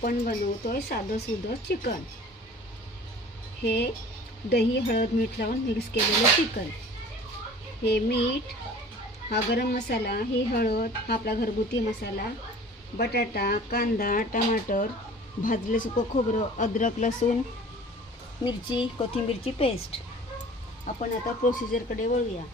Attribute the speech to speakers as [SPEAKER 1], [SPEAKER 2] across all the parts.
[SPEAKER 1] आपण बनवतोय साधं सुधं चिकन. हे दही हळद मीठ लावून मिक्स केलेलं चिकन. हे मीठ हा गरम मसाला ही हळद हा आपला घरगुती मसाला बटाटा कांदा टमाटर भाजलं सुकं खोबरं अद्रक लसूण मिरची कोथिंबीरची पेस्ट. आपण आता प्रोसिजरकडे वळूया.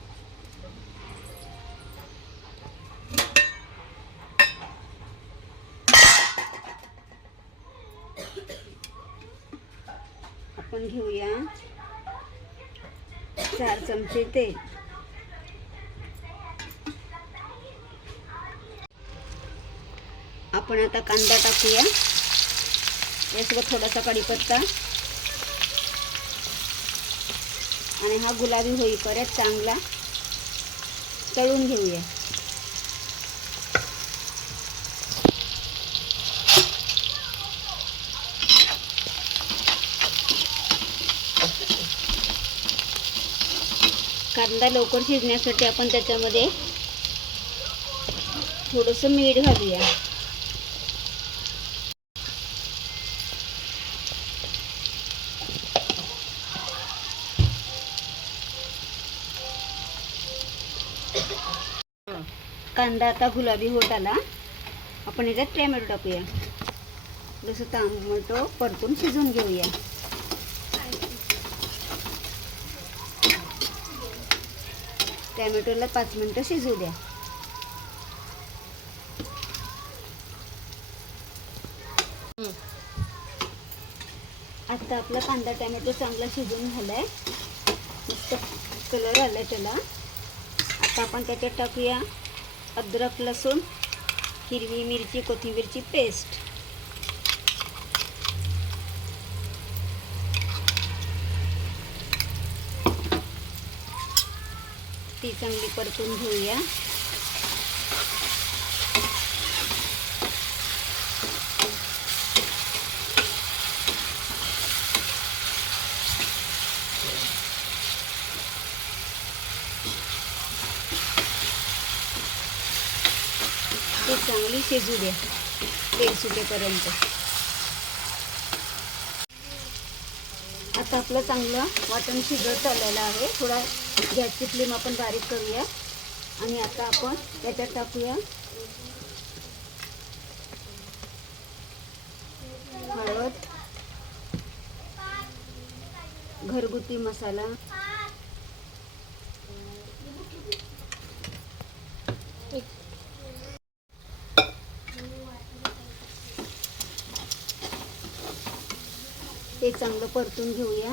[SPEAKER 1] आपण घेऊया. चार चमचे तेल. आपण आता कांदा टाकूया. यासोबत थोडासा कढीपत्ता. आणि हा गुलाबी होईपर्यंत चांगला तळून घेऊया. कांदा लवकर शिजण्यासाठी आपण त्याच्यामध्ये थोडंसं मीठ घालूया. कांदा आता गुलाबी होत आला. आपण याच्यात टॅमॅटो टाकूया. जसं टॅमॅटो परतून शिजवून घेऊया. टॅमॅटोला पाच मिनटं शिजू द्या. आता आपला कांदा टॅमॅटो चांगला शिजून झालाय. मस्त कलर आलाय त्याला. आता आपण त्याच्यात टाकूया अद्रक लसूण हिरवी मिरची कोथिंबीरची पेस्ट ती चांगली परतून घेऊया. ती चांगली शिजू द्या तेल सुटेपर्यंत. आता आपलं चांगलं वाटण शिजत चाललेलं आहे. थोडा गॅसची फ्लेम आपण बारीक करूया. आणि आता आपण त्याच्यात टाकूया. हळद घरगुती मसाला. ते चांगलं परतून घेऊया.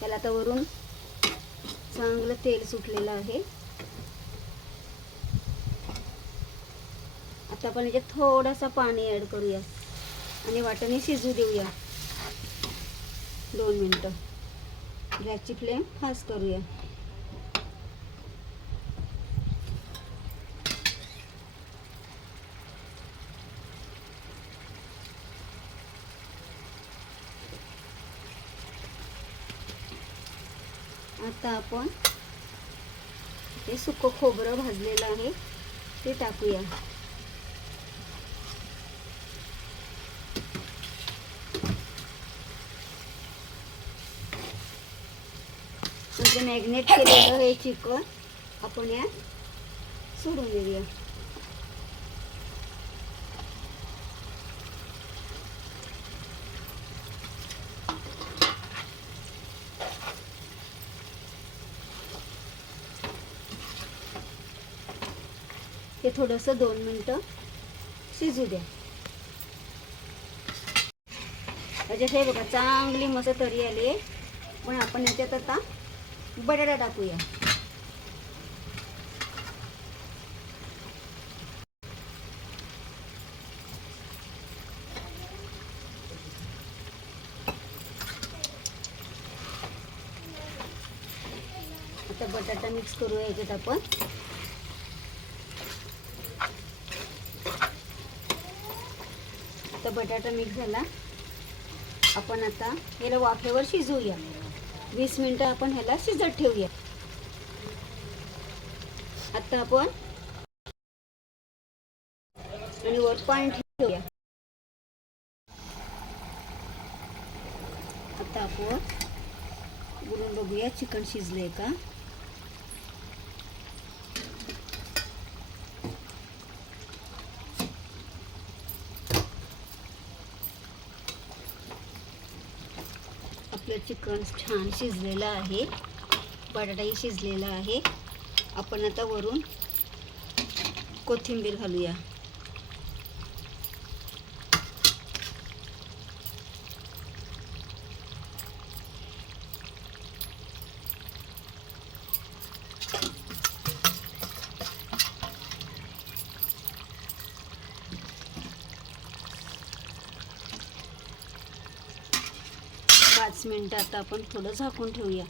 [SPEAKER 1] त्याला आता वरून चांगलं तेल सुटलेलं आहे. आता आपण याच्यात थोडासा पाणी ॲड करूया. आणि वाटणे शिजू देऊया. दोन मिनटं. गॅसची फ्लेम फास्ट करूया. आता आपण ते सुकं खोबरं भाजलेलं आहे ते टाकूया. म्हणजे मॅग्नेट केलेलं हे चिकन आपण यात सोडून देऊया. थोडंसं दोन मिनटं शिजू द्या. त्याच्यात हे बघा चांगली मस्त तरी आली. पण आपण याच्यात आता बटाटा टाकूया. आता बटाटा मिक्स करूया याच्यात आपण. बटाटा मिक्स झाला. आपण आता याला वाफेवर शिजवूया. वीस मिनटं आपण ह्याला शिजत ठेवूया. आता आपण आणि वर पाणी ठेवूया. आता आपण बोलून बघूया चिकन शिजलंय का. आपलं चिकन छान शिजलेलं आहे. बटाटाही शिजलेला आहे. आपण आता वरून कोथिंबीर घालूया पाच मिनटं आता आपण थोडं झाकून ठेवूया.